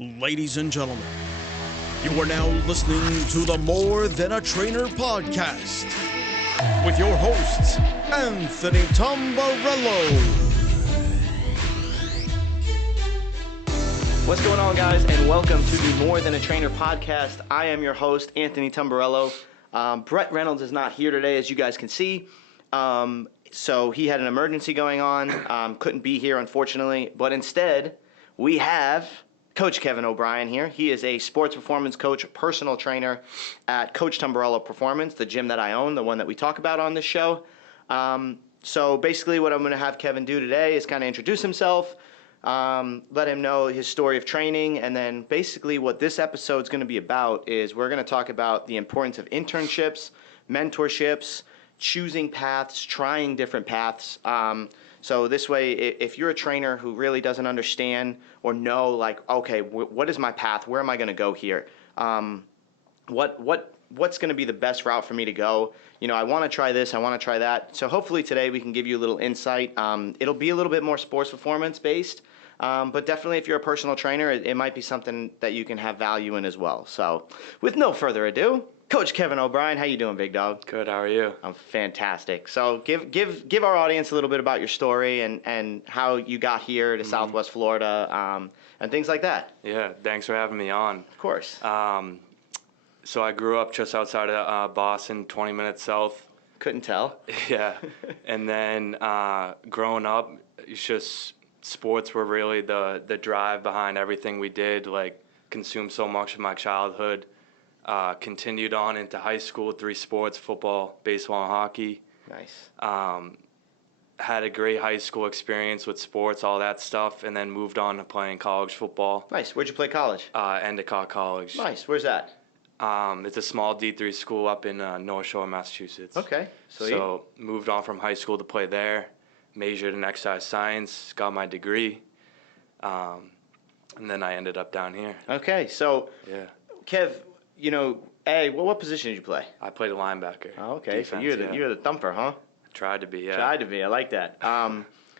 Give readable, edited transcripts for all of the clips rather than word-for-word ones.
Ladies and gentlemen, you are now listening to the More Than a Trainer podcast with your hosts, Anthony Tamburello. What's going on, guys, and welcome to the More Than a Trainer podcast. I am your host, Anthony Tamburello. Brett Reynolds is not here today, as you guys can see. So he had an emergency going on, couldn't be here, unfortunately. But instead, we have Coach Kevin O'Brien here. He is a sports performance coach, personal trainer at Coach Tamburello Performance, the gym that I own, the one that we talk about on this show. So basically what I'm going to have Kevin do today is kind of introduce himself, let him know his story of training, and then basically what this episode is going to be about is we're going to talk about the importance of internships, mentorships, choosing paths, trying different paths. So this way, if you're a trainer who really doesn't understand or know, like, okay, what is my path? Where am I going to go here? What's going to be the best route for me to go? You know, I want to try this, I want to try that. So hopefully today we can give you a little insight. It'll be a little bit more sports performance based, but definitely if you're a personal trainer, it might be something that you can have value in as well. So with no further ado, Coach Kevin O'Brien, how you doing, big dog? Good, how are you? I'm fantastic. So give our audience a little bit about your story and how you got here to Southwest Florida, and things like that. Yeah, thanks for having me on. Of course. So I grew up just outside of Boston, 20 minutes south. Couldn't tell. Yeah. And then growing up, it's just sports were really the drive behind everything we did, like consumed so much of my childhood. Continued on into high school, 3 sports, football, baseball, and hockey. Nice. Had a great high school experience with sports, all that stuff, and then moved on to playing college football. Nice. Where'd you play college? Endicott College. Nice. Where's that? It's a small D3 school up in North Shore, Massachusetts. Okay. So moved on from high school to play there, majored in exercise science, got my degree, and then I ended up down here. Okay. So, Yeah. Kev, you know, what position did you play? I played a linebacker. Oh, okay. Defense, So you're the thumper, huh? Tried to be, yeah. Tried to be. I like that.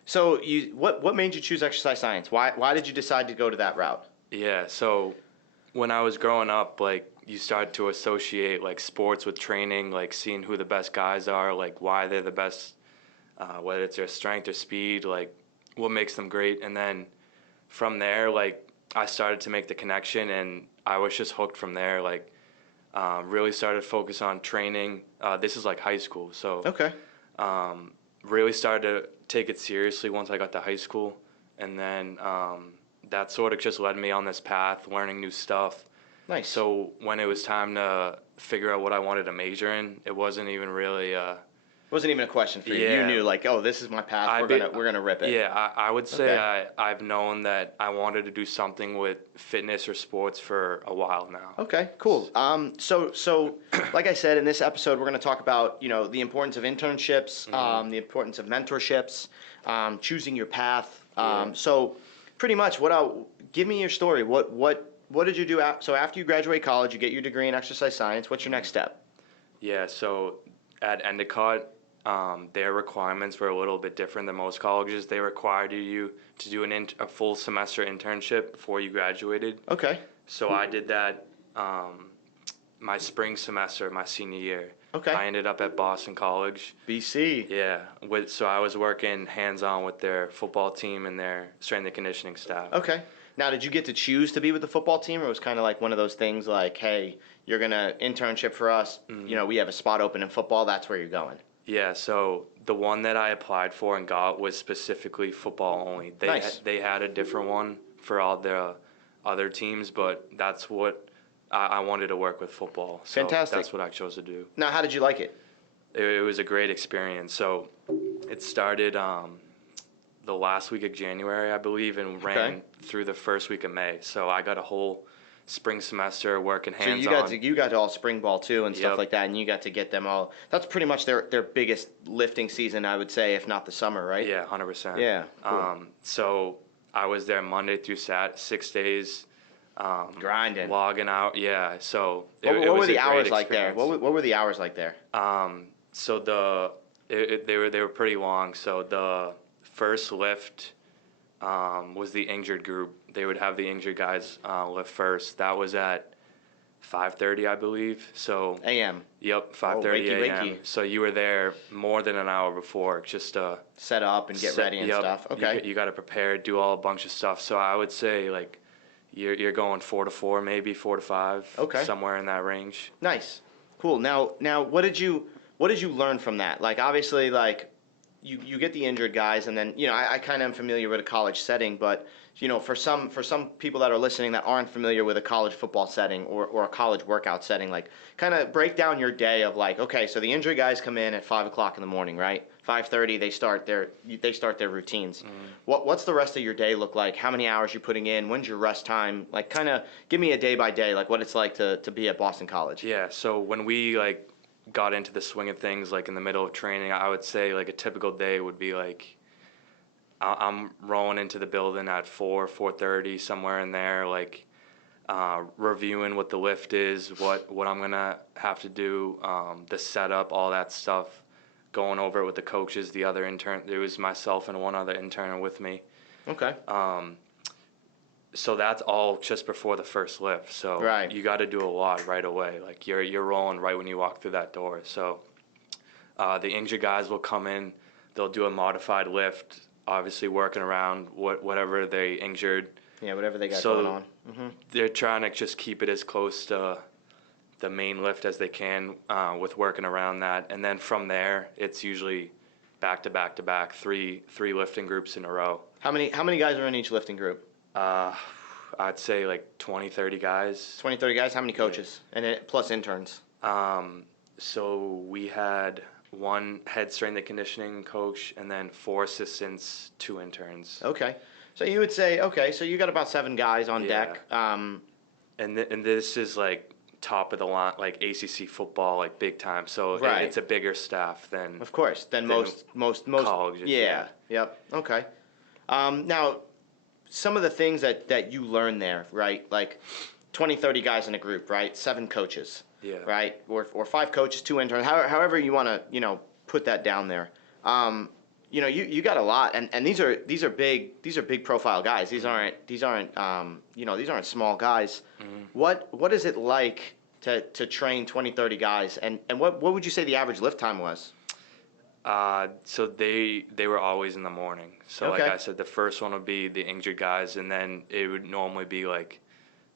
So what made you choose exercise science? Why did you decide to go to that route? Yeah, so when I was growing up, like, you start to associate, like, sports with training, like, seeing who the best guys are, like, why they're the best, whether it's their strength or speed, like, what makes them great. And then from there, like, I started to make the connection, and I was just hooked from there, like, really started to focus on training. This is, like, high school, so Okay. really started to take it seriously once I got to high school. And then that sort of just led me on this path, learning new stuff. Nice. So when it was time to figure out what I wanted to major in, it wasn't even really Wasn't even a question for you. Yeah. You knew, like, oh, this is my path. We're gonna rip it. Yeah, I would say Okay. I've known that I wanted to do something with fitness or sports for a while now. Okay, cool. So like I said, in this episode, we're going to talk about, you know, the importance of internships, the importance of mentorships, choosing your path. So pretty much, give me your story. What did you do? So after you graduate college, you get your degree in exercise science. What's your next step? Yeah, so at Endicott, their requirements were a little bit different than most colleges. They required you to do a full semester internship before you graduated. Okay. So I did that my spring semester, my senior year. Okay. I ended up at Boston College. BC. Yeah, so I was working hands-on with their football team and their strength and conditioning staff. Okay. Now, did you get to choose to be with the football team, or it was kind of like one of those things like, hey, you're going to internship for us. You know, we have a spot open in football. That's where you're going. Yeah, so the one that I applied for and got was specifically football only. They had a different one for all the other teams, but that's what I wanted to work with football. So Fantastic. That's what I chose to do. Now, how did you like it? It was a great experience. So it started the last week of January, I believe, and ran through the first week of May. So I got a whole spring semester working hands-on. So you got to all spring ball too and stuff Yep. like that, and you got to get them all. That's pretty much their biggest lifting season, I would say, if not the summer, right? Yeah, 100%. Yeah. Cool. So I was there Monday through Saturday, 6 days. Grinding. Logging out, yeah. So What were the hours like there? What were the hours like there? So they were pretty long. So the first lift was the injured group. they would have the injured guys lift first. That was at 5:30, I believe. So A.M. Yep, 5:30 wakey, a.m. wakey. So you were there more than an hour before, just set up and get ready and stuff. Okay. You got to prepare, do a bunch of stuff. So I would say like you're going 4 to 4, maybe 4 to 5. Okay. Somewhere in that range. Nice, cool. Now, what did you learn from that? Like, obviously, like you get the injured guys, and then I kind of am familiar with a college setting, but for some people that are listening that aren't familiar with a college football setting or a college workout setting, like kind of break down your day of like, okay, so the injured guys come in at 5:00 in the morning, right? 5:30 they start their routines. What's the rest of your day look like? How many hours you putting in? When's your rest time? Like, kind of give me a day by day, like what it's like to be at Boston College. Yeah. So when we like got into the swing of things, like in the middle of training, I would say like a typical day would be like I'm rolling into the building at 4:30, somewhere in there, like reviewing what the lift is, what I'm gonna have to do, the setup, all that stuff, going over it with the coaches, the other intern. There was myself and one other intern with me. Okay. So that's all just before the first lift. So right. You got to do a lot right away. Like you're rolling right when you walk through that door. So the injured guys will come in. They'll do a modified lift, obviously working around whatever they injured. Yeah, whatever they got going on. They're trying to just keep it as close to the main lift as they can with working around that. And then from there, it's usually back to back to back, three lifting groups in a row. How many guys are in each lifting group? I'd say like 20, 30 guys. 20, 30 guys? How many coaches? Yeah. And plus interns? So we had one head strength and conditioning coach and then 4 assistants, 2 interns. Okay. So you would say, okay, so you got about 7 guys on deck. And this is like top of the line, like ACC football, like big time. So right. It's a bigger staff than. Of course, than most colleges. Yeah. Yep. Okay. Now, some of the things that you learn there, right? Like 20, 30 guys in a group, right? 7 coaches. Yeah. Right? Or 5 coaches, 2 interns. However you want to, put that down there. You got a lot, and these are big profile guys. These aren't small guys. What is it like to train 20, 30 guys, and what would you say the average lift time was? So they were always in the morning. So okay. Like I said, the first one would be the injured guys, and then it would normally be like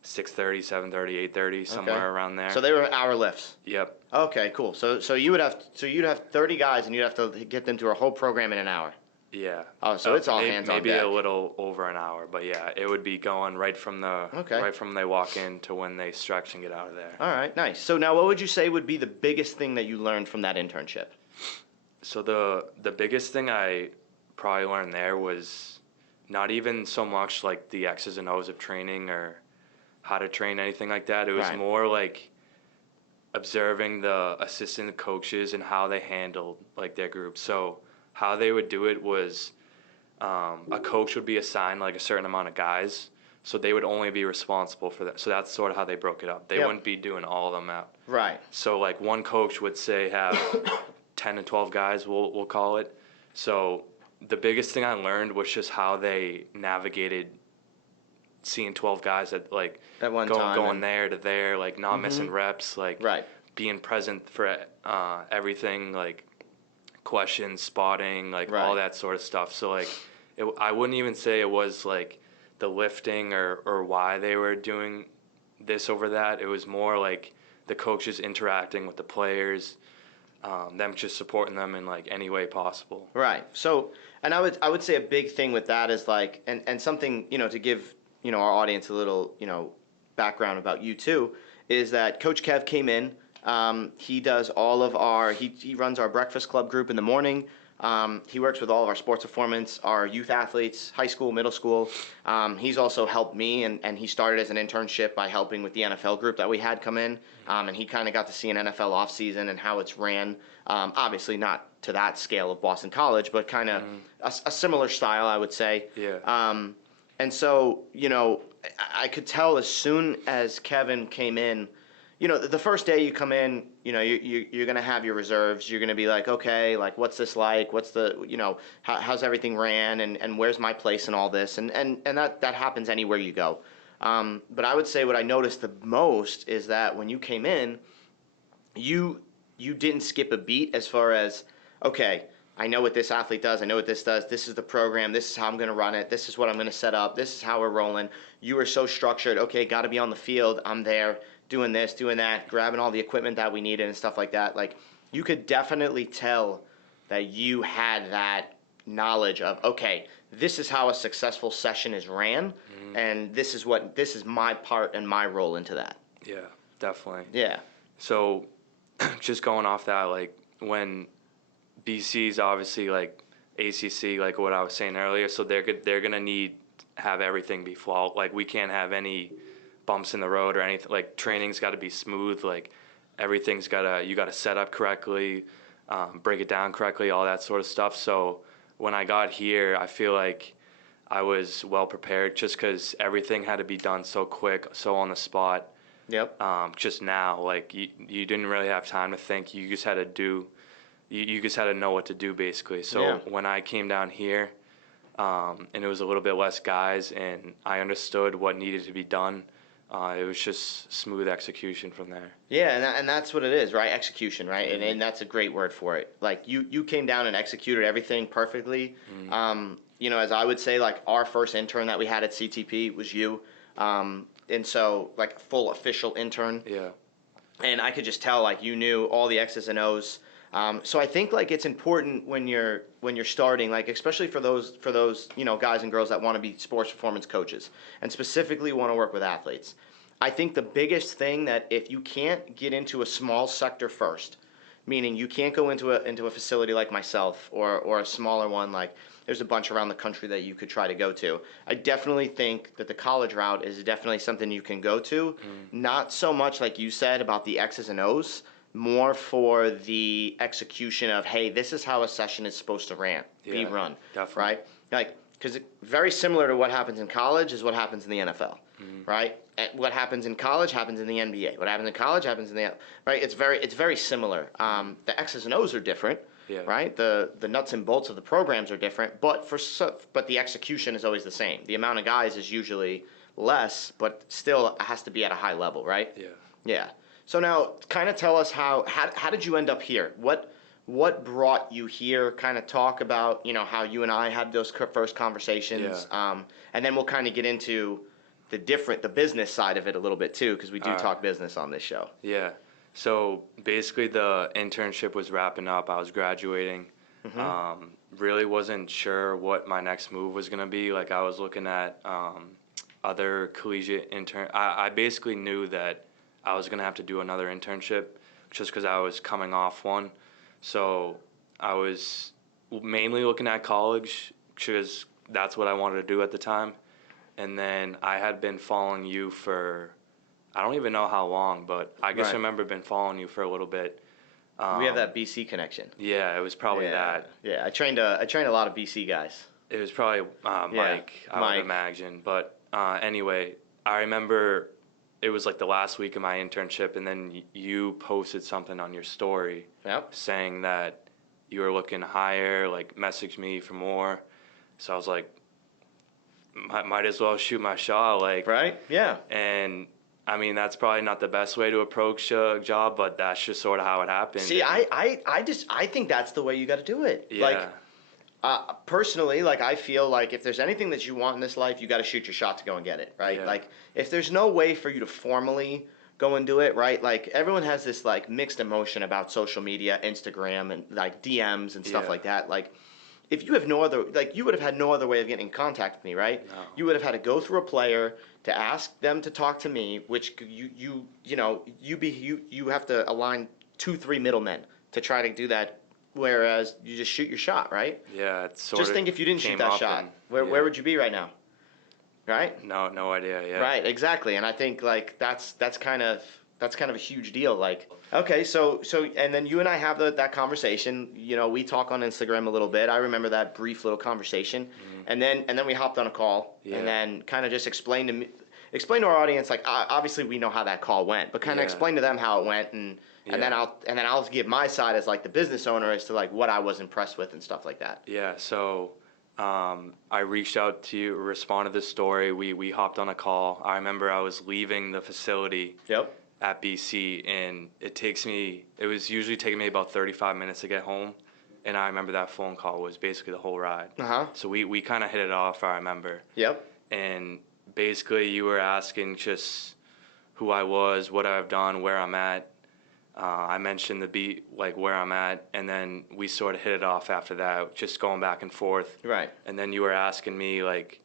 6:30, 7:30, 8:30, somewhere around there. So they were hour lifts. Yep. Okay, cool. So you'd have 30 guys, and you'd have to get them through a whole program in an hour. Yeah. Oh, so it's all hands on deck. Maybe a little over an hour, but yeah, it would be going right from they walk in to when they stretch and get out of there. All right, nice. So now, what would you say would be the biggest thing that you learned from that internship? So the biggest thing I probably learned there was not even so much like the X's and O's of training or how to train, anything like that. It was right. more like observing the assistant coaches and how they handled like their group. So how they would do it was a coach would be assigned like a certain amount of guys, so they would only be responsible for that. So that's sort of how they broke it up. They wouldn't be doing all of them out. Right. So like one coach would say have 10 to 12 guys, we'll call it. So the biggest thing I learned was just how they navigated seeing 12 guys at like at one time going there to there, like not missing reps, like right. being present for everything, like questions, spotting, like right. all that sort of stuff. So like I wouldn't even say it was like the lifting or why they were doing this over that. It was more like the coaches interacting with the players, them just supporting them in like any way possible. Right. So, and I would say a big thing with that is like, and something, to give, our audience a little, background about you too, is that Coach Kev came in. He does all of he runs our breakfast club group in the morning. He works with all of our sports performance, our youth athletes, high school, middle school. He's also helped me, and he started as an internship by helping with the NFL group that we had come in. And he kind of got to see an NFL offseason and how it's ran. Obviously not to that scale of Boston College, but kind of a similar style, I would say. Yeah. And so, I could tell as soon as Kevin came in, the first day you come in, you're going to have your reserves. You're going to be like, okay, like, what's this like? What's how's everything ran, and where's my place in all this? And that happens anywhere you go. But I would say what I noticed the most is that when you came in, you didn't skip a beat as far as, okay, I know what this athlete does. I know what this does. This is the program. This is how I'm going to run it. This is what I'm going to set up. This is how we're rolling. You were so structured. Okay, got to be on the field. I'm there doing this, doing that, grabbing all the equipment that we needed and stuff like that. Like, you could definitely tell that you had that knowledge of, okay, this is how a successful session is ran, and this is my part and my role into that. Yeah, definitely. Yeah. So, just going off that, like, when BC's obviously like ACC, like what I was saying earlier, so they're gonna have everything be flawless. Like, we can't have any bumps in the road or anything. Like, training's got to be smooth. Like, everything's you gotta set up correctly, break it down correctly, all that sort of stuff. So when I got here, I feel like I was well prepared, just because everything had to be done so quick, so on the spot. Yep. Just now, like, you didn't really have time to think. You just had to do. You just had to know what to do, basically. So when I came down here, and it was a little bit less guys, and I understood what needed to be done, it was just smooth execution from there. Yeah, and that's what it is, right? Execution, right? Mm-hmm. And that's a great word for it. Like, you came down and executed everything perfectly. Mm-hmm. As I would say, like, our first intern that we had at CTP was you. And so, like, full official intern. Yeah. And I could just tell, like, you knew all the X's and O's. So I think, like, it's important when you're starting, like, especially for those guys and girls that want to be sports performance coaches and specifically want to work with athletes. I think the biggest thing that if you can't get into a small sector first, meaning you can't go into a facility like myself or a smaller one, like there's a bunch around the country that you could try to go to. I definitely think that the college route is definitely something you can go to. Not so much like you said about the X's and O's, more for the execution of, hey, this is how a session is supposed to be run, definitely. Right? Like, because very similar to what happens in college is what happens in the NFL, right? And what happens in college happens in the NBA. What happens in college happens in the right. It's very similar. The X's and O's are different, right? The nuts and bolts of the programs are different, but the execution is always the same. The amount of guys is usually less, but still has to be at a high level, right? Yeah. Yeah. So now, kind of tell us how did you end up here? What brought you here? Kind of talk about how you and I had those first conversations, and then we'll kind of get into the business side of it a little bit too, because we do talk business on this show. Yeah. So basically, the internship was wrapping up. I was graduating. Really wasn't sure what my next move was gonna be. Like, I was looking at other collegiate intern. I basically knew that I was going to have to do another internship just because I was coming off one. So I was mainly looking at college because that's what I wanted to do at the time. And then I had been following you for, I don't even know how long, but I guess I remember been following you for a little bit. We have that BC connection. Yeah, it was probably that. Yeah, I trained a lot of BC guys. It was probably Mike, I would imagine. But anyway, I remember it was like the last week of my internship, and then you posted something on your story saying that you were looking to hire, like, message me for more. So I was like, might as well shoot my shot, like. Right, yeah. And, I mean, that's probably not the best way to approach a job, but that's just sort of how it happened. See, I think that's the way you got to do it. Yeah. Like, personally, like, I feel like if there's anything that you want in this life, you got to shoot your shot to go and get it, right? Yeah. Like, if there's no way for you to formally go and do it, right? Like, everyone has this, like, mixed emotion about social media, Instagram, and, like, DMs and stuff like that. Like, if you have no other, like, you would have had no other way of getting in contact with me, right? No. You would have had to go through a player to ask them to talk to me, which you have to align 2-3 middlemen to try to do that. Whereas you just shoot your shot, right? Yeah, it's sort just think if you didn't shoot that shot, where would you be right now? Right? No idea. Yeah. Right, exactly. And I think, like, that's kind of a huge deal. Like, okay, so and then you and I have that conversation. We talk on Instagram a little bit. I remember that brief little conversation, and then we hopped on a call, and then kind of just explained to me. explain to our audience, like, obviously we know how that call went, but kind of explain to them how it went, and then I'll give my side as like the business owner as to like what I was impressed with and stuff like that. Yeah. So I reached out to you, responded to the story. We hopped on a call. I remember I was leaving the facility. Yep. At BC, and it was usually taking me about 35 minutes to get home, and I remember that phone call was basically the whole ride. So we kind of hit it off, I remember. Yep. And basically you were asking just who I was, what I've done, where I'm at. I mentioned the beat, like where I'm at, and then we sort of hit it off after that, just going back and forth. Right. And then you were asking me like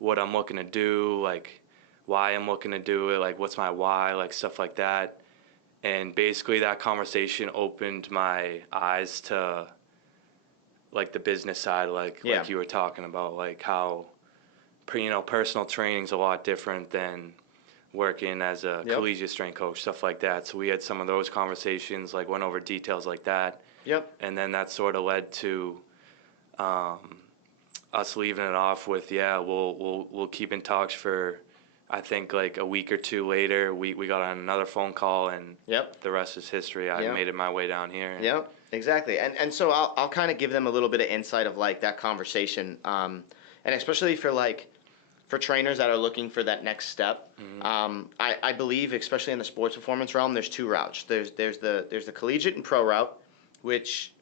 what I'm looking to do, like why I'm looking to do it, like what's my why, like stuff like that. And basically that conversation opened my eyes to like the business side, like you were talking about, like how personal training's a lot different than working as a collegiate strength coach, stuff like that. So we had some of those conversations, like went over details like that. Yep. And then that sort of led to us leaving it off with we'll keep in touch for, I think like a week or two later, we got on another phone call, and the rest is history. I made it my way down here. Yep, exactly. And so I'll kind of give them a little bit of insight of like that conversation, and especially for trainers that are looking for that next step. I believe, especially in the sports performance realm, there's two routes. There's the collegiate and pro route, which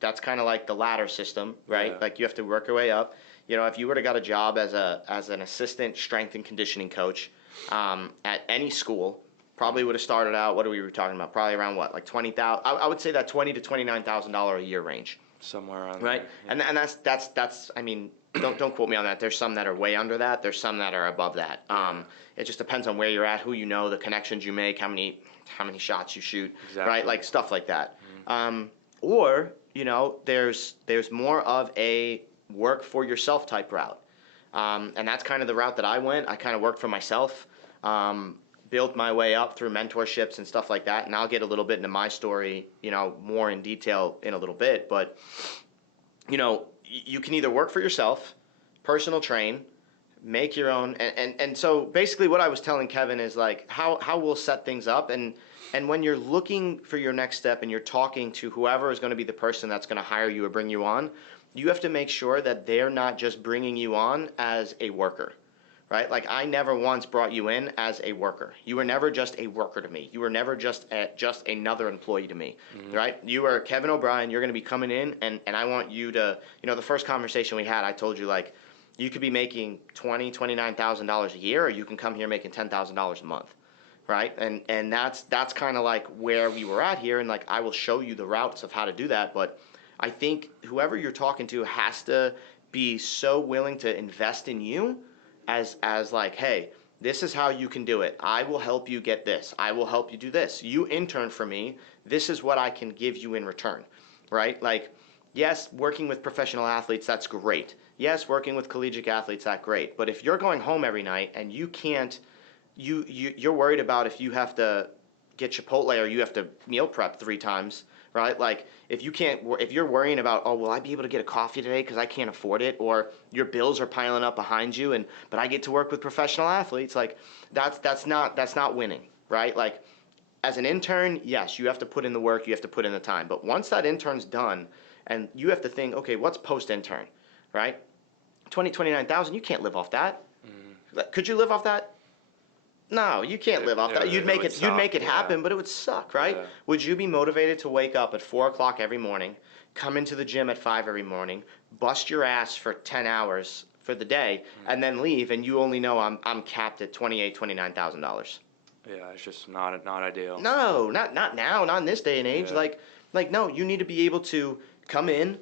that's kind of like the ladder system, right? Like you have to work your way up. If you were to got a job as an assistant strength and conditioning coach at any school, probably would have started out. What are we talking about? Probably around what, like $20,000? I would say that $20,000 to $29,000 a year range. Somewhere around right. There, yeah. And that's. I mean, don't quote me on that. There's some that are way under that. There's some that are above that. It just depends on where you're at, who you know, the connections you make, how many shots you shoot, right? Like stuff like that. Or there's more of a work for yourself type route. And that's kind of the route that I went. I kind of worked for myself, built my way up through mentorships and stuff like that. And I'll get a little bit into my story, more in detail in a little bit. But, you can either work for yourself, personal train, make your own. And so basically what I was telling Kevin is like how we'll set things up. And when you're looking for your next step and you're talking to whoever is going to be the person that's going to hire you or bring you on, you have to make sure that they're not just bringing you on as a worker, right? Like I never once brought you in as a worker. You were never just a worker to me. You were never just another employee to me, right? You are Kevin O'Brien. You're going to be coming in, and I want you to, the first conversation we had, I told you like, you could be making $29,000 a year, or you can come here making $10,000 a month, right? And that's kind of like where we were at here, and like I will show you the routes of how to do that, but I think whoever you're talking to has to be so willing to invest in you as like, hey, this is how you can do it. I will help you get this. I will help you do this. You intern for me. This is what I can give you in return, right? Like, yes, working with professional athletes, that's great. Yes, working with collegiate athletes, that's great. But if you're going home every night and you can't, you're worried about if you have to get Chipotle or you have to meal prep 3 times, right? Like if you're worrying about, oh, will I be able to get a coffee today because I can't afford it, or your bills are piling up behind you, but I get to work with professional athletes, like that's not winning, right? Like as an intern, yes, you have to put in the work, you have to put in the time, but once that intern's done, and you have to think, okay, what's post-intern, right? 29,000, you can't live off that. Could you live off that? No, you can't live off that. You'd make it happen, but it would suck, right? Yeah. Would you be motivated to wake up at 4 o'clock every morning, come into the gym at 5 every morning, bust your ass for 10 hours for the day, and then leave, and you only know I'm capped at $28,000-$29,000? Yeah, it's just not ideal. No, not now, not in this day and age. Yeah. Like no, you need to be able to come in,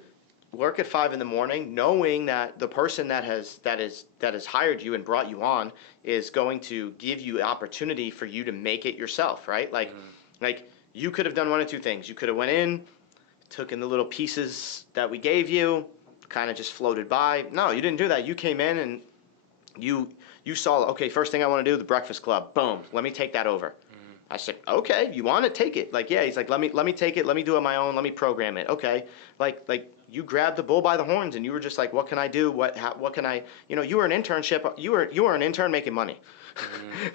work at 5 in the morning, knowing that the person that has hired you and brought you on is going to give you opportunity for you to make it yourself, right? Like you could have done one of two things. You could have went in, took in the little pieces that we gave you, kind of just floated by. No, you didn't do that. You came in and you saw, okay, first thing I want to do, the Breakfast Club. Boom, let me take that over. I said, okay, you want it, take it. Like, yeah, he's like, let me take it, let me do it on my own, let me program it. Okay, like you grabbed the bull by the horns and you were just like, what can I do? What can I, you were an internship, you were an intern making money.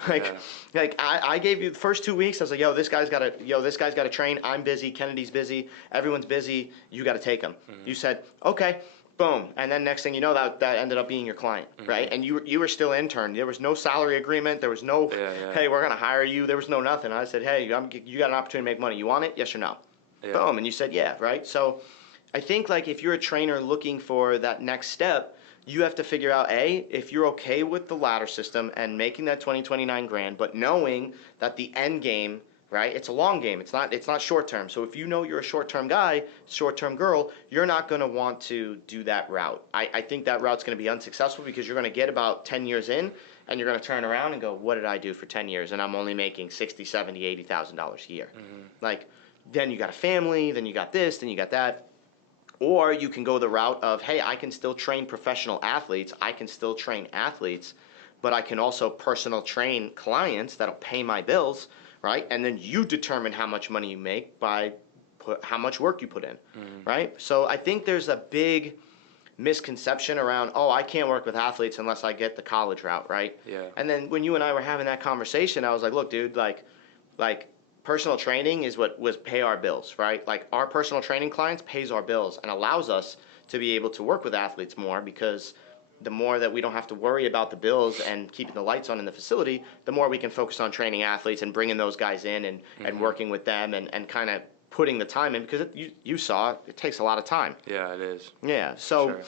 I gave you the first 2 weeks. I was like, this guy's got to train. I'm busy. Kennedy's busy. Everyone's busy. You got to take him. You said, okay, boom. And then next thing you know, that ended up being your client, right? And you were still intern. There was no salary agreement. There was no, hey, we're going to hire you. There was no nothing. I said, hey, you got an opportunity to make money. You want it? Yes or no? Boom. And you said, yeah, right? So I think like if you're a trainer looking for that next step, you have to figure out, if you're okay with the ladder system and making that 29 grand, but knowing that the end game, right, it's a long game. It's not short term. So if you know you're a short term guy, short term girl, you're not going to want to do that route. I think that route's going to be unsuccessful because you're going to get about 10 years in and you're going to turn around and go, what did I do for 10 years? And I'm only making $60,000, $70,000, $80,000 a year. Like, then you got a family, then you got this, then you got that. Or you can go the route of, hey, I can still train professional athletes. I can still train athletes, but I can also personal train clients that'll pay my bills, right? And then you determine how much money you make by how much work you put in, right? So I think there's a big misconception around, I can't work with athletes unless I get the college route, right? Yeah. And then when you and I were having that conversation, I was like, look, dude, like personal training is what was pay our bills, right? Like our personal training clients pays our bills and allows us to be able to work with athletes more because the more that we don't have to worry about the bills and keeping the lights on in the facility, the more we can focus on training athletes and bringing those guys in and working with them and kind of putting the time in because you saw it takes a lot of time. Yeah, it is. Yeah. So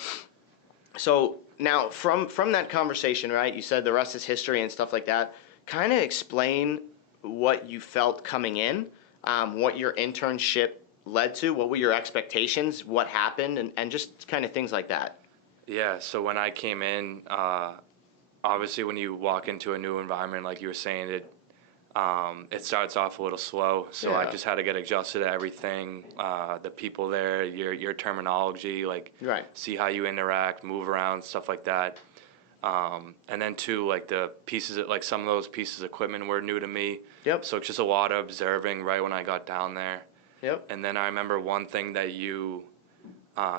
now from that conversation, right, you said the rest is history and stuff like that. Kind of explain what you felt coming in, what your internship led to, what were your expectations, what happened, and just kind of things like that. Yeah, so when I came in, obviously when you walk into a new environment, like you were saying, it starts off a little slow. So I just had to get adjusted to everything, the people there, your terminology, like see how you interact, move around, stuff like that. And then too, like the pieces, like some of those pieces of equipment were new to me. Yep. So it's just a lot of observing right when I got down there. Yep. And then I remember one thing that you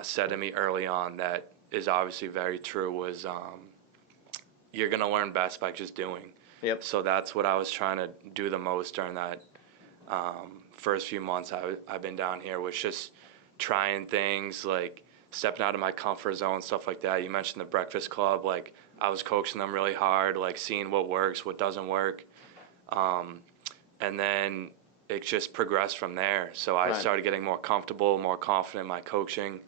said to me early on that is obviously very true was you're going to learn best by just doing. Yep. So that's what I was trying to do the most during that first few months I've been down here, was just trying things, like stepping out of my comfort zone, stuff like that. You mentioned the Breakfast Club, like I was coaching them really hard, like seeing what works, what doesn't work. And then it just progressed from there. So I started getting more comfortable, more confident in my coaching,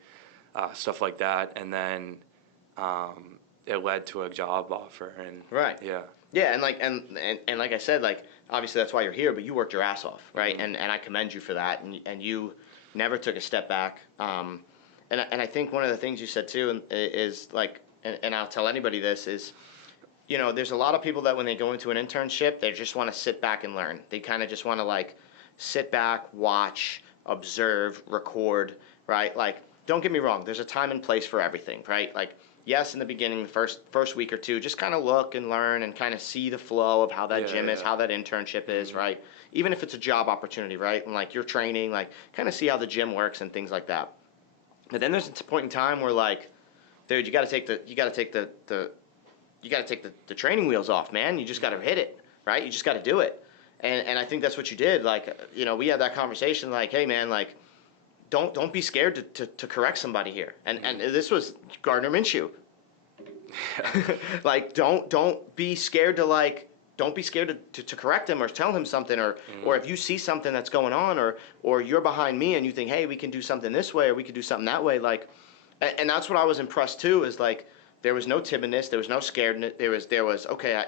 stuff like that. And then it led to a job offer. And yeah. Yeah, and like I said, like obviously that's why you're here, but you worked your ass off, right? And I commend you for that, and you never took a step back. And I think one of the things you said too is like, and I'll tell anybody this is, there's a lot of people that when they go into an internship, they just want to sit back and learn. They kind of just want to like sit back, watch, observe, record, right? Like, don't get me wrong, there's a time and place for everything, right? Like, yes, in the beginning, the first week or two, just kind of look and learn and kind of see the flow of how that gym is, how that internship is, right? Even if it's a job opportunity, right? And like you're training, like kind of see how the gym works and things like that. But then there's a point in time where like, dude, you got to take the training wheels off, man. You just got to hit it, right? You just got to do it. And I think that's what you did. Like, we had that conversation like, hey man, like, don't be scared to correct somebody here. And this was Gardner Minshew. Like, don't be scared to correct him or tell him something, or if you see something that's going on, or you're behind me and you think, hey, we can do something this way or we can do something that way, like, and that's what I was impressed too, is like there was no timidness, there was no scaredness, there was okay,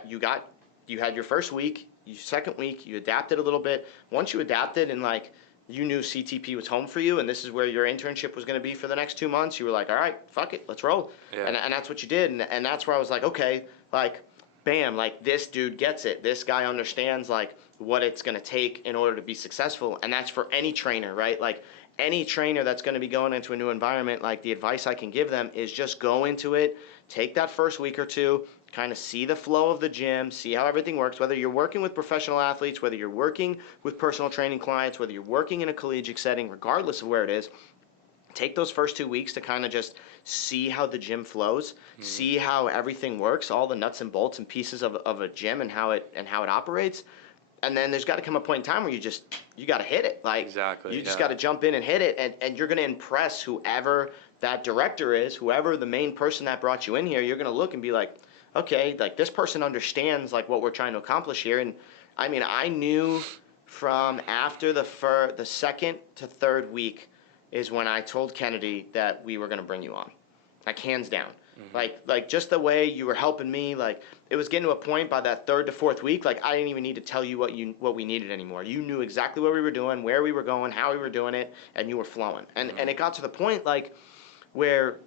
you had your first week, your second week, you adapted a little bit. Once you adapted and like you knew CTP was home for you and this is where your internship was going to be for the next 2 months, you were like, all right, fuck it, let's roll. Yeah. And that's what you did. And that's where I was like, okay, like, bam, like this dude gets it. This guy understands like what it's going to take in order to be successful. And that's for any trainer, right? Like any trainer that's going to be going into a new environment, like the advice I can give them is just go into it, take that first week or two, kind of see the flow of the gym, see how everything works, whether you're working with professional athletes, whether you're working with personal training clients, whether you're working in a collegiate setting, regardless of where it is, take those first 2 weeks to kind of just see how the gym flows, see how everything works, all the nuts and bolts and pieces of a gym and how it operates. And then there's got to come a point in time where you got to hit it. Like, Exactly. you just got to jump in and hit it, and you're going to impress whoever that director is, whoever the main person that brought you in here. You're going to look and be like, okay, like this person understands like what we're trying to accomplish here. And I mean, I knew from after the second to third week is when I told Kennedy that we were going to bring you on, like hands down. Like just the way you were helping me, like it was getting to a point by that third to fourth week, like I didn't even need to tell you what we needed anymore. You knew exactly what we were doing, where we were going, how we were doing it, and you were flowing. And it got to the point like where,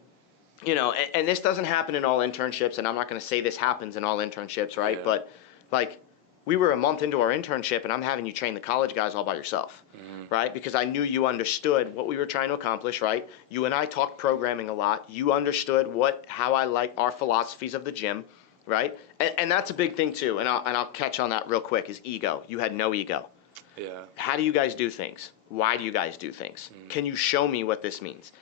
you know, and this doesn't happen in all internships, and I'm not going to say this happens in all internships, right? Yeah. But like we were a month into our internship, and I'm having you train the college guys all by yourself, right? Because I knew you understood what we were trying to accomplish, right? You and I talked programming a lot. You understood how I like our philosophies of the gym, right? And that's a big thing too. And I'll catch on that real quick. Is ego. You had no ego. Yeah. How do you guys do things? Why do you guys do things? Can you show me what this means?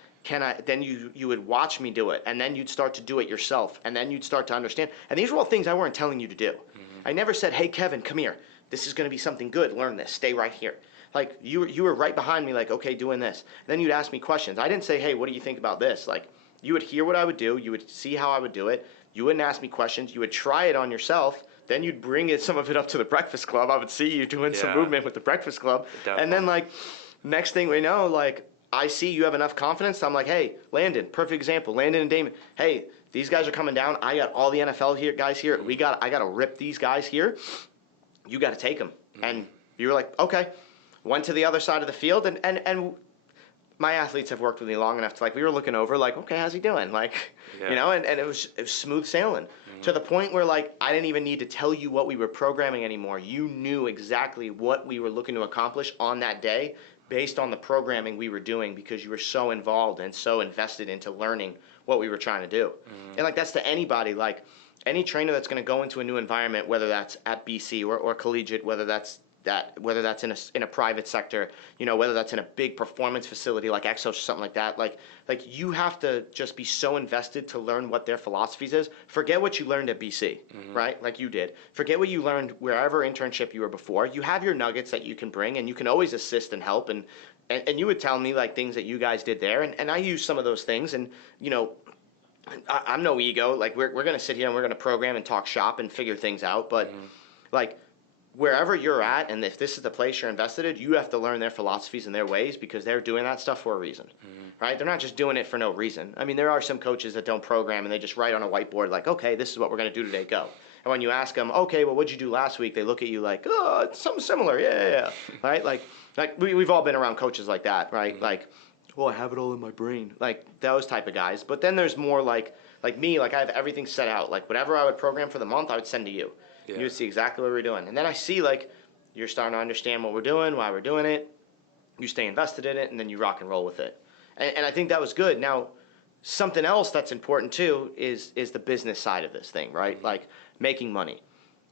Then you would watch me do it, and then you'd start to do it yourself, and then you'd start to understand. And these were all things I weren't telling you to do. I never said, hey, Kevin, come here. This is going to be something good. Learn this. Stay right here. Like, you were right behind me, like, okay, doing this. And then you'd ask me questions. I didn't say, hey, what do you think about this? Like, you would hear what I would do. You would see how I would do it. You wouldn't ask me questions. You would try it on yourself. Then you'd bring some of it up to the Breakfast Club. I would see you doing some movement with the Breakfast Club. Definitely. And then, like, next thing we know, like, I see you have enough confidence. I'm like, hey, Landon, perfect example. Landon and Damon, hey, these guys are coming down. I got all the NFL guys here. I got to rip these guys here. You got to take them. And you were like, okay. Went to the other side of the field, and my athletes have worked with me long enough to, like, we were looking over, like, okay, how's he doing? Like, you know, and it was smooth sailing to the point where, like, I didn't even need to tell you what we were programming anymore. You knew exactly what we were looking to accomplish on that day based on the programming we were doing, because you were so involved and so invested into learning what we were trying to do. And, like, that's to anybody, like, any trainer that's going to go into a new environment, whether that's at BC or collegiate, whether that's in a private sector, you know, whether that's in a big performance facility like Exos or something like that, like you have to just be so invested to learn what their philosophies is. Forget what you learned at BC, right? Like you did. Forget what you learned wherever internship you were before. You have your nuggets that you can bring, and you can always assist and help. And you would tell me like things that you guys did there, and I use some of those things. And you know, I'm no ego. Like we're gonna sit here and we're gonna program and talk shop and figure things out, but like, wherever you're at, and if this is the place you're invested in, you have to learn their philosophies and their ways, because they're doing that stuff for a reason, right? They're not just doing it for no reason. I mean, there are some coaches that don't program and they just write on a whiteboard like, okay, this is what we're going to do today, go. And when you ask them, okay, well, what'd you do last week? They look at you like, oh, it's something similar, yeah. Right? Like we've all been around coaches like that, right? Like, well, I have it all in my brain. Like those type of guys. But then there's more like me, like I have everything set out. Like whatever I would program for the month, I would send to you. Yeah. You would see exactly what we're doing. And then I see, like, you're starting to understand what we're doing, why we're doing it. You stay invested in it, and then you rock and roll with it. And I think that was good. Now, something else that's important, too, is the business side of this thing, right? Like, making money,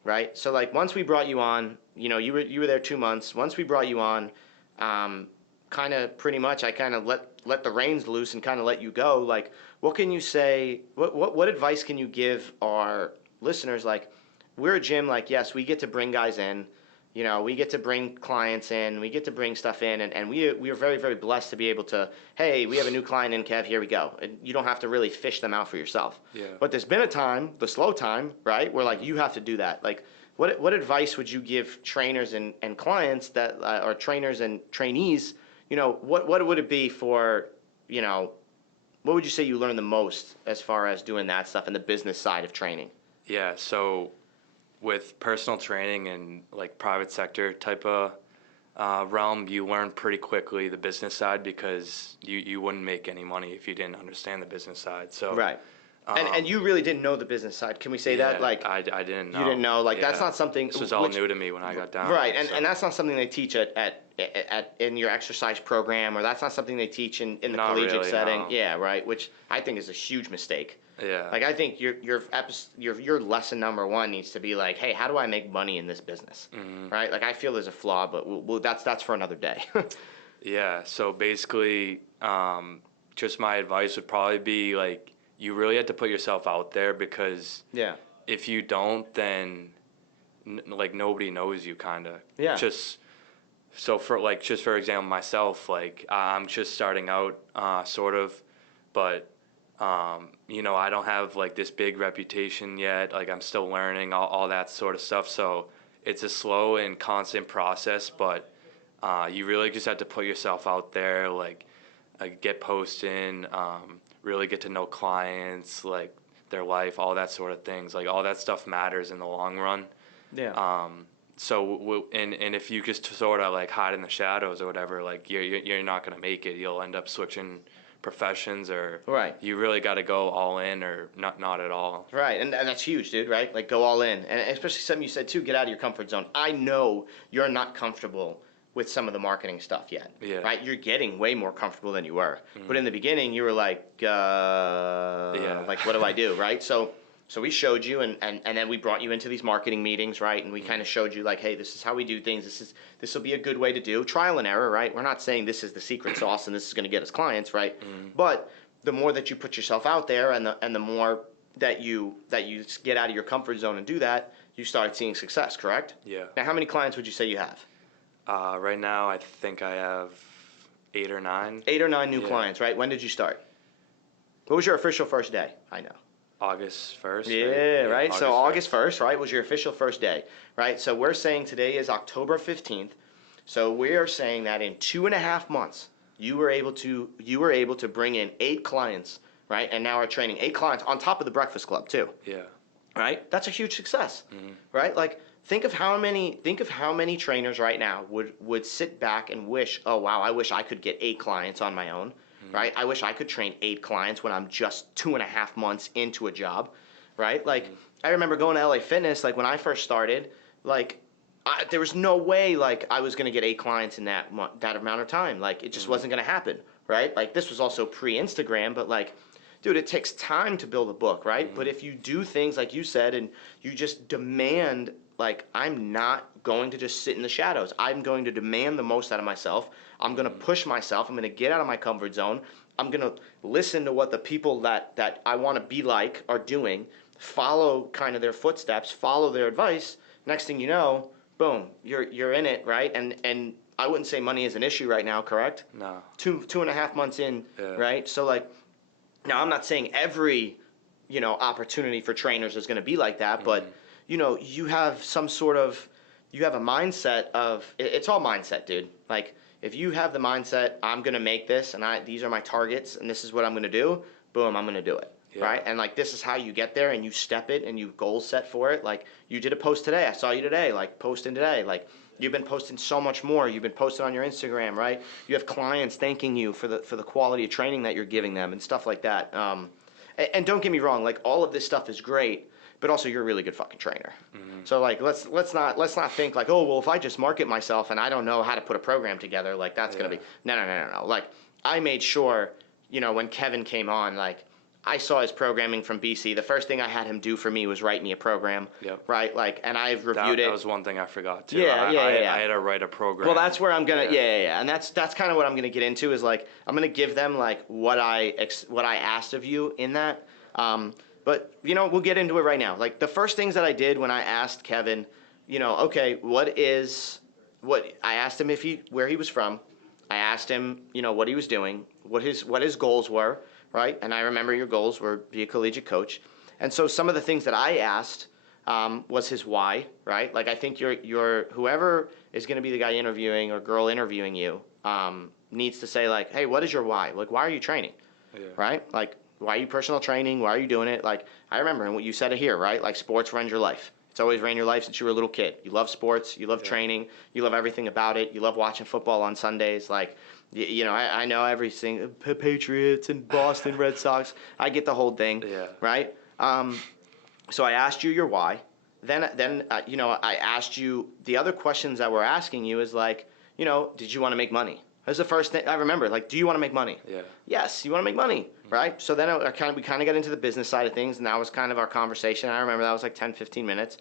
right? So, like, once we brought you on, you know, you were there 2 months. Once we brought you on, kind of pretty much I kind of let the reins loose and kind of let you go. Like, what can you say? What advice can you give our listeners, like, we're a gym, like, yes, we get to bring guys in, you know, we get to bring clients in, we get to bring stuff in, and we are very, very blessed to be able to, hey, we have a new client in, Kev, here we go. And you don't have to really fish them out for yourself. Yeah. But there's been a time, the slow time, right, where, like, you have to do that. Like, what advice would you give trainers and clients that, or trainers and trainees, you know, what would it be for, you know, what would you say you learned the most as far as doing that stuff and the business side of training? Yeah, so with personal training and like private sector type of realm, you learn pretty quickly the business side, because you wouldn't make any money if you didn't understand the business side. So right. And you really didn't know the business side. Can we say that? Like I didn't know. You didn't know. Like that's not something. This was all new to me when I got down. Right, and that's not something they teach at in your exercise program, or that's not something they teach in the collegiate setting. No. Yeah, right. Which I think is a huge mistake. Yeah. Like I think your lesson number one needs to be like, hey, how do I make money in this business? Right. Like I feel there's a flaw, but that's for another day. Yeah. So basically, just my advice would probably be like you really have to put yourself out there, because if you don't, then like nobody knows you, kind of. Just so for example, myself, like I'm just starting out, sort of, but you know, I don't have like this big reputation yet. Like I'm still learning all that sort of stuff. So it's a slow and constant process, but you really just have to put yourself out there, like get posting, really get to know clients, like their life, all that sort of things. Like all that stuff matters in the long run. So and if you just sort of like hide in the shadows or whatever, like you're not gonna make it. You'll end up switching professions, or you really got to go all in, or not at all. And that's huge, dude. Right, like go all in, and especially something you said too. Get out of your comfort zone. I know you're not comfortable with some of the marketing stuff yet. Right, you're getting way more comfortable than you were. But in the beginning, you were like, like what do I do? Right, so we showed you, and then we brought you into these marketing meetings, right? And we kind of showed you like, hey, this is how we do things. This will be a good way to do trial and error, right? We're not saying this is the secret sauce and this is going to get us clients, right? But the more that you put yourself out there, and the more that you get out of your comfort zone and do that, you start seeing success. Correct? Now, how many clients would you say you have? Right now, I think I have 8 or 9. 8 or 9 new clients, right? When did you start? What was your official first day? I know. August 1st. Yeah, right? So August 1st, right, was your official first day, right? So we're saying today is October 15th. So we are saying that in 2.5 months, you were able to bring in 8 clients, right? And now are training 8 clients on top of the Breakfast Club too. Right? That's a huge success, right? Like think of how many trainers right now would sit back and wish, oh wow, I wish I could get 8 clients on my own. Right? I wish I could train 8 clients when I'm just 2.5 months into a job, right? Like, I remember going to LA Fitness, like, when I first started, like, there was no way, like, I was going to get 8 clients in that amount of time. Like, it just wasn't going to happen, right? Like, this was also pre-Instagram, but, like, dude, it takes time to build a book, right? But if you do things like you said, and you just demand, like, I'm not going to just sit in the shadows. I'm going to demand the most out of myself. I'm going to push myself. I'm going to get out of my comfort zone. I'm going to listen to what the people that I want to be like are doing, follow kind of their footsteps, follow their advice. Next thing you know, boom, you're in it, right? And I wouldn't say money is an issue right now, correct? No. 2.5 months in, right? So like, now I'm not saying every, opportunity for trainers is going to be like that, but you have you have a mindset of, it's all mindset, dude. Like, if you have the mindset, I'm going to make this, and these are my targets, and this is what I'm going to do, boom, I'm going to do it, right? And, like, this is how you get there, and you step it, and you goal set for it. Like, you did a post today. I saw you today, like, posting today. Like, you've been posting so much more. You've been posting on your Instagram, right? You have clients thanking you for the quality of training that you're giving them and stuff like that. And don't get me wrong, like, all of this stuff is great, but also you're a really good fucking trainer. So like let's not think like, oh well, if I just market myself and I don't know how to put a program together, like that's gonna be no. Like I made sure, when Kevin came on, like I saw his programming from BC. The first thing I had him do for me was write me a program. Right, like, and I've reviewed it. That was one thing I forgot too. I had to write a program. Well, that's where I'm gonna and that's kind of what I'm gonna get into is like I'm gonna give them like what I asked of you in that. But, we'll get into it right now. Like, the first things that I did when I asked Kevin, okay, I asked him where he was from. I asked him, what he was doing, what his goals were, right? And I remember your goals were be a collegiate coach. And so some of the things that I asked was his why, right? Like, I think your whoever is going to be the guy interviewing or girl interviewing you needs to say, like, hey, what is your why? Like, why are you training, right? Like, why are you personal training? Why are you doing it? Like, I remember what you said it here, right? Like, sports runs your life. It's always ran your life since you were a little kid. You love sports. You love training. You love everything about it. You love watching football on Sundays. Like, I know everything. Patriots and Boston Red Sox. I get the whole thing, right? So I asked you your why. Then I asked you the other questions that we're asking you is like, did you want to make money? That's the first thing I remember. Like, do you want to make money? Yes, you want to make money, right? So then we kind of got into the business side of things, and that was kind of our conversation. I remember that was like 10, 15 minutes.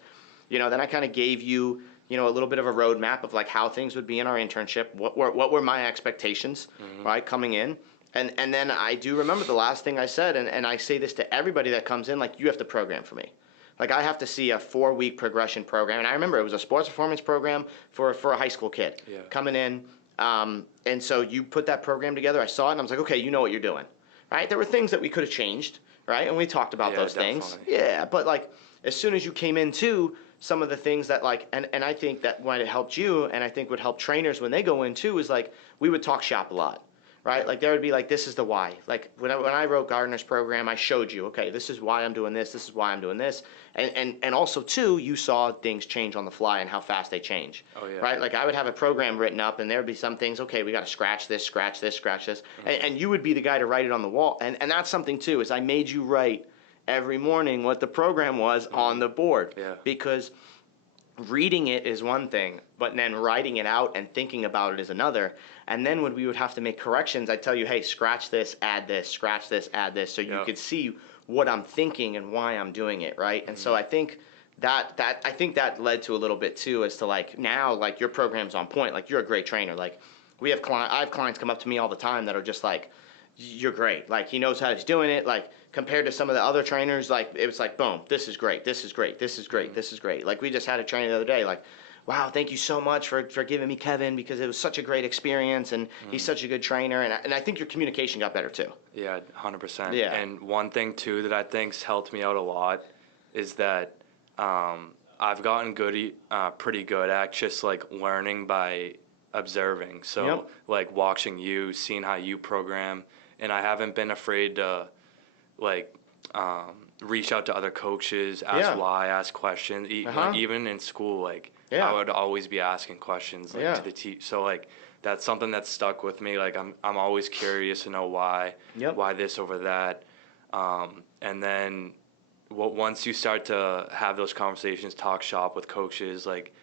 Then I kind of gave you, a little bit of a roadmap of like how things would be in our internship. What were my expectations, right, coming in? And then I do remember the last thing I said, and I say this to everybody that comes in, like, you have to program for me. Like, I have to see a 4-week progression program. And I remember it was a sports performance program for a high school kid coming in. And so you put that program together. I saw it, and I was like, okay, you know what you're doing, right? There were things that we could have changed, right? And we talked about those things. Yeah, but, like, as soon as you came into some of the things that, like, and I think that might have helped you, and I think would help trainers when they go in, too, is, like, we would talk shop a lot. Right? Like, there would be like, this is the why. Like, when I wrote Gardner's program, I showed you, okay, this is why I'm doing this. This is why I'm doing this. And also, too, you saw things change on the fly and how fast they change. Oh, yeah. Right? Like, I would have a program written up, and there would be some things, okay, we got to scratch this, scratch this, scratch this. And you would be the guy to write it on the wall. And that's something, too, is I made you write every morning what the program was on the board. Yeah. Because reading it is one thing, but then writing it out and thinking about it is another. And then when we would have to make corrections, I'd tell you, hey, scratch this, add this, scratch this, add this, so you could see what I'm thinking and why I'm doing it, right? And so I think that led to a little bit too, as to, like, now, like, your program's on point. Like, you're a great trainer. Like, I have clients come up to me all the time that are just like, you're great. Like, he knows how he's doing it. Like, compared to some of the other trainers, like, it was like, boom, this is great, this is great, this is great, this is great. Like, we just had a trainer the other day, like, wow, thank you so much for giving me Kevin, because it was such a great experience, and he's such a good trainer. And I think your communication got better, too. Yeah, 100%. Yeah. And one thing, too, that I think's helped me out a lot is that I've gotten pretty good at just, like, learning by observing. So, like, watching you, seeing how you program, and I haven't been afraid to, like, reach out to other coaches, ask why, ask questions. Like, even in school, like, I would always be asking questions, like, to the teacher. So, like, that's something that's stuck with me. Like, I'm always curious to know why this over that. And then once you start to have those conversations, talk shop with coaches, like,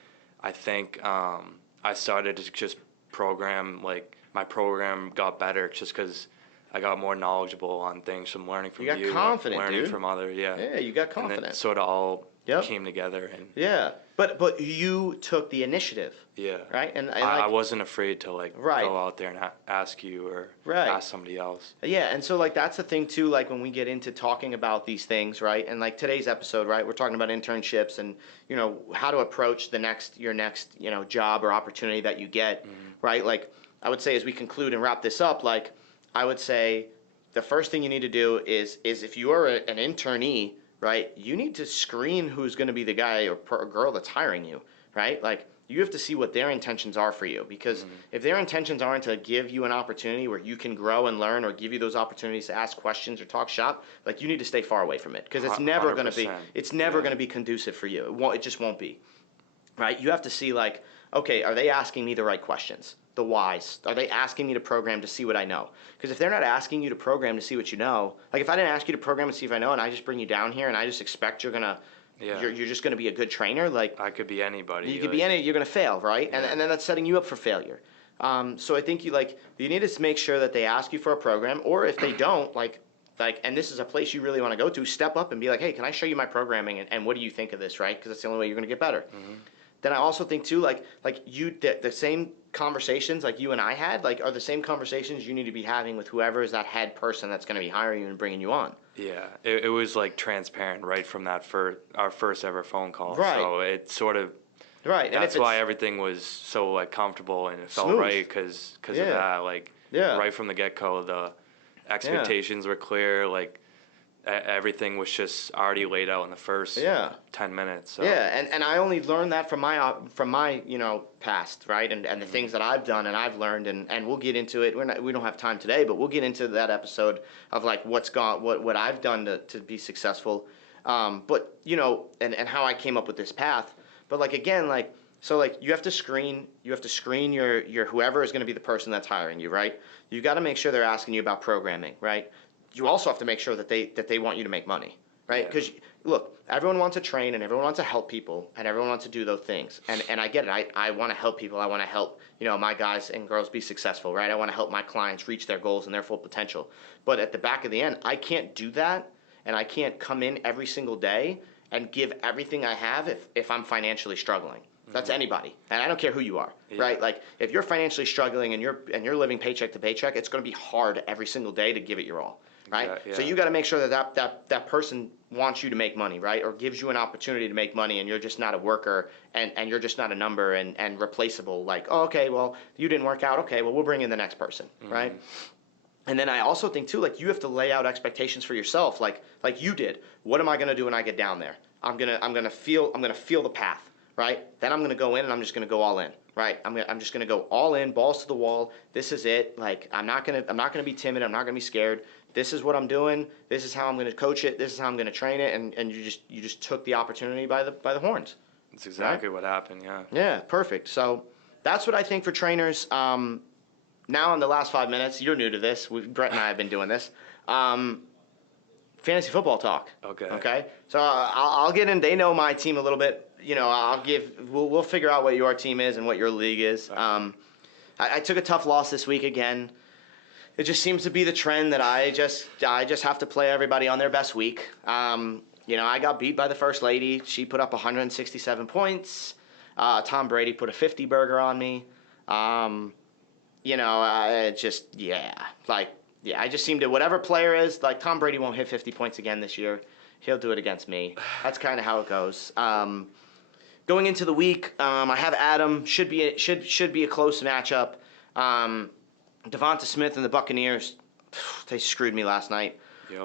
I think I started to just program, like, my program got better just because I got more knowledgeable on things from learning from you. You got confident, learning dude. from others, Yeah, you got confident. And it sort of all came together. And but you took the initiative. Yeah. Right? And I wasn't afraid to, like, go out there and ask you or ask somebody else. Yeah, and so, like, that's the thing, too, like, when we get into talking about these things, right? And, like, today's episode, right, we're talking about internships and, you know, how to approach your next, you know, job or opportunity that you get, right? Like, I would say, as we conclude and wrap this up, like, I would say the first thing you need to do is if you are an internee, right, you need to screen who's going to be the guy or girl that's hiring you, right? Like, you have to see what their intentions are for you, because if their intentions aren't to give you an opportunity where you can grow and learn, or give you those opportunities to ask questions or talk shop, like, you need to stay far away from it, because it's never going to be conducive for you. It just won't be, right? You have to see, like, okay, are they asking me the right questions? The whys. Are they asking me to program to see what I know? Because if they're not asking you to program to see what you know, like, if I didn't ask you to program to see if I know, and I just bring you down here and I just expect you're just gonna be a good trainer, like, I could be anybody. You could be you're gonna fail, right? And then that's setting you up for failure. So I think you need to make sure that they ask you for a program, or if they don't, like, and this is a place you really want to go to, step up and be like, hey, can I show you my programming, and what do you think of this, right? Because that's the only way you're gonna get better. Then I also think, too, like the same conversations like you and I had, like, are the same conversations you need to be having with whoever is that head person that's going to be hiring you and bringing you on. Yeah, it was, like, transparent right from our first ever phone call. Right. So it sort of That's why everything was so, like, comfortable, and it felt right because of that. Like, right from the get-go, the expectations were clear. Like, everything was just already laid out in the first 10 minutes. So. Yeah, and I only learned that from my you know, past, right? And the things that I've done and I've learned, and we'll get into it. We don't have time today, but we'll get into that episode of, like, what I've done to be successful. But, you know, and how I came up with this path. But, like, again, like, so, like, you have to screen your whoever is going to be the person that's hiring you, right? You got to make sure they're asking you about programming, right? You also have to make sure that they want you to make money, right? Because, look, everyone wants to train, and everyone wants to help people, and everyone wants to do those things. And I get it. I want to help people. I want to help, you know, my guys and girls be successful, right? I want to help my clients reach their goals and their full potential. But at the back of the end, I can't do that, and I can't come in every single day and give everything I have if I'm financially struggling, That's anybody, and I don't care who you are, Yeah. right? Like if you're financially struggling and you're living paycheck to paycheck, it's going to be hard every single day to give it your all, right? Yeah. So you got to make sure that person wants you to make money, right? Or gives you an opportunity to make money, and you're just not a worker and you're just not a number and replaceable. Like, oh, okay, well you didn't work out, okay, well we'll bring in the next person, right? And then I also think too, like you have to lay out expectations for yourself, like you did. What am I going to do when I get down there? I'm gonna feel the path. Right? Then I'm going to go in and I'm just going to go all in. Right? I'm just going to go all in, balls to the wall. This is it. Like I'm not going to be timid. I'm not going to be scared. This is what I'm doing. This is how I'm going to coach it. This is how I'm going to train it. And you just took the opportunity by the horns. That's exactly what happened. Yeah. Yeah, perfect. So that's what I think for trainers. Now in the last 5 minutes, you're new to this. Brett and I have been doing this. Fantasy football talk. Okay. So I'll get in. They know my team a little bit. You know, we'll figure out what your team is and what your league is. I took a tough loss this week again. It just seems to be the trend that I just have to play everybody on their best week. You know, I got beat by the first lady. She put up 167 points. Tom Brady put a 50 burger on me. You know, I just seem to, whatever player is, like Tom Brady won't hit 50 points again this year. He'll do it against me. That's kind of how it goes. Going into the week, I have Adam. Should be a close matchup. Devonta Smith and the Buccaneers, they screwed me last night. Yep.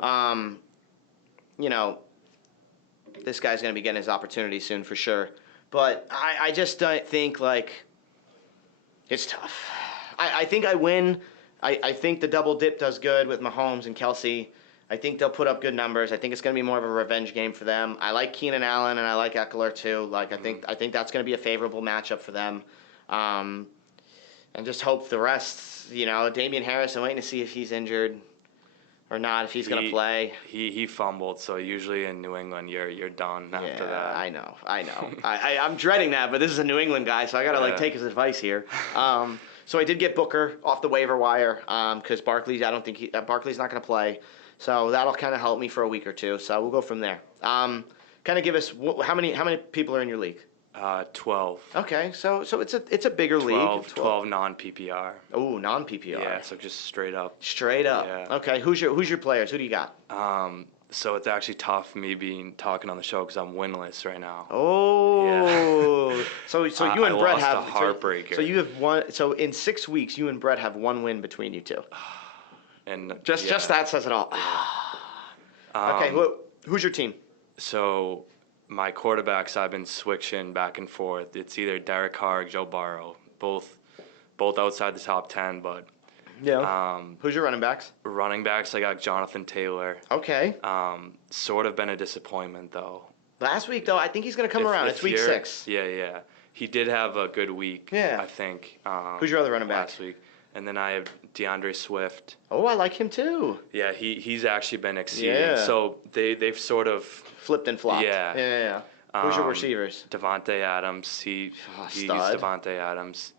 You know, this guy's going to be getting his opportunity soon for sure. But I just don't think, like, it's tough. I think I win. I think the double dip does good with Mahomes and Kelsey. I think they'll put up good numbers. I think it's going to be more of a revenge game for them. I like Keenan Allen and I like Eckler too. Like I think that's going to be a favorable matchup for them. And just hope the rest. You know, Damian Harris. I'm waiting to see if he's injured or not. If he's going to play. He fumbled. So usually in New England, you're done after that. I know. I'm dreading that, but this is a New England guy, so I got to take his advice here. So I did get Booker off the waiver wire because Barkley's not going to play. So that'll kind of help me for a week or two. So we'll go from there. Kind of give us how many people are in your league? 12. Okay, so it's a bigger 12, league. 12 non-PPR. Oh, non-PPR. Yeah, so just straight up. Straight up. Yeah. Okay, who's your players? Who do you got? So it's actually tough me talking on the show because I'm winless right now. Oh. Yeah. So you and Brett have a heartbreaker. So you have one. So in 6 weeks, you and Brett have one win between you two. And just that says it all. Okay, who's your team? So my quarterbacks, I've been switching back and forth. It's either Derek Carr or Joe Burrow, both outside the top 10. But who's your running backs? Running backs, I got Jonathan Taylor. Okay. Sort of been a disappointment though. Last week though, I think he's going to come around. It's week 6. Yeah. He did have a good week. Yeah. I think. Who's your other running back? Last week. And then I have DeAndre Swift. Oh, I like him too. Yeah, he's actually been exceeding. Yeah. So they've sort of flipped and flopped. Yeah. Who's your receivers? Devontae Adams. He's stud. Devontae Adams.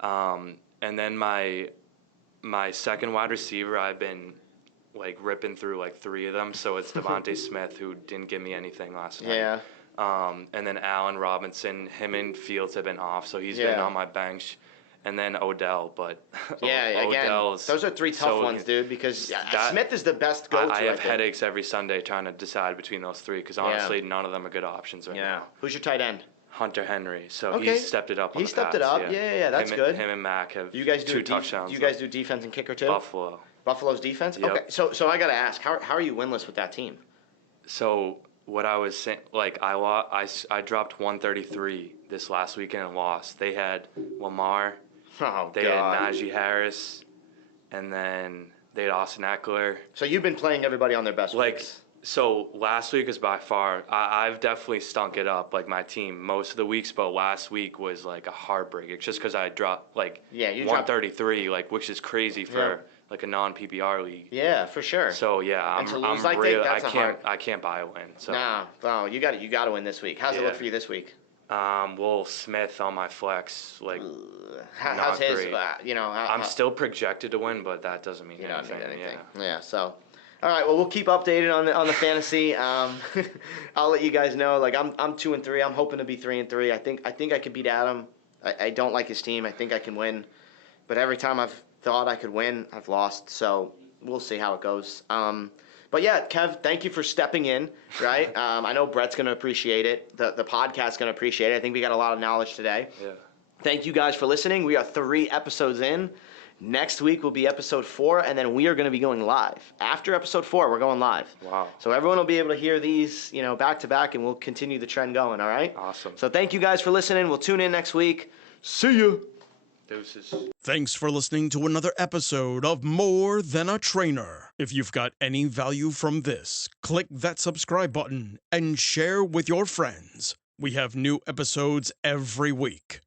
And then my second wide receiver, I've been like ripping through like 3 of them. So it's Devontae Smith, who didn't give me anything last night. Yeah. And then Allen Robinson, him and Fields have been off, so he's been on my bench. And then Odell, but again, those are 3 tough ones, dude. Because Smith is the best go-to. I have headaches every Sunday trying to decide between those 3 because honestly, none of them are good options right now. Who's your tight end? Hunter Henry. So he's stepped it up. He stepped it up. Yeah, that's good. Him and Mac have you guys do 2 touchdowns. You guys do defense and kicker too? Buffalo. Buffalo's defense. Yep. Okay, so I gotta ask, how are you winless with that team? So what I was saying, like I dropped 133 this last weekend and lost. They had Lamar. Oh, they God. had Najee Harris, and then they had Austin Eckler. So you've been playing everybody on their best weeks. So last week is by far, I've definitely stunk it up, like my team, most of the weeks, but last week was like a heartbreak. It's just because I dropped like 133, like which is crazy for like a non-PPR league. Yeah, for sure. So yeah, I'm like really, that, I can't buy a win. So. No, you got to win this week. How's it look for you this week? Will Smith on my flex, like how's his? great. I'm still projected to win, but that doesn't mean anything. Yeah. So All right, well, we'll keep updated on the fantasy. I'll let you guys know. Like I'm 2-3. I'm hoping to be 3-3. I think I could beat Adam. I don't like his team. I think I can win, but every time I've thought I could win, I've lost. So we'll see how it goes. But yeah, Kev, thank you for stepping in. Right, I know Brett's gonna appreciate it. The podcast's gonna appreciate it. I think we got a lot of knowledge today. Yeah. Thank you guys for listening. We are 3 episodes in. Next week will be episode 4, and then we are going to be going live. After episode 4, we're going live. Wow. So everyone will be able to hear these, back to back, and we'll continue the trend going, all right? Awesome. So thank you guys for listening. We'll tune in next week. See ya. Deuces. Thanks for listening to another episode of More Than a Trainer. If you've got any value from this, click that subscribe button and share with your friends. We have new episodes every week.